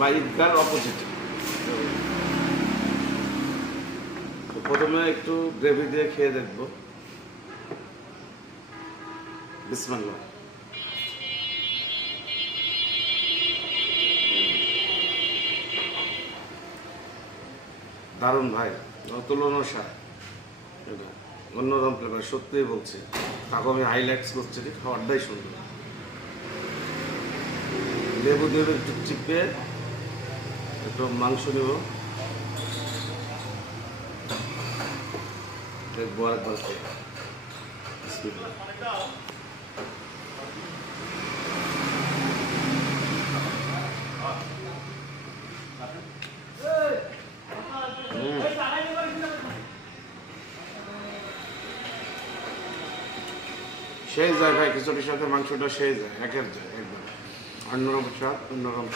বা ঈদগার অপোজিটে প্রথমে একটু গ্রেভি দিয়ে খেয়ে দেখব। বিসমাল্লাহ। দারুণ ভাই স্বাদ এটা অন্যরকম ফ্লেভার সত্যিই বলছি। তাকে আমি হাইলাইটস করছি যে খাবারটাই সুন্দর। লেবু দিয়ে একটু চিপে একটু মাংস নেব। দেখব। সেই যায় ভাই খিচুড়ির সাথে মাংসটা সেই যায়, একের যায়, একদম। অন্যরকম স্বাদ, অন্যরকম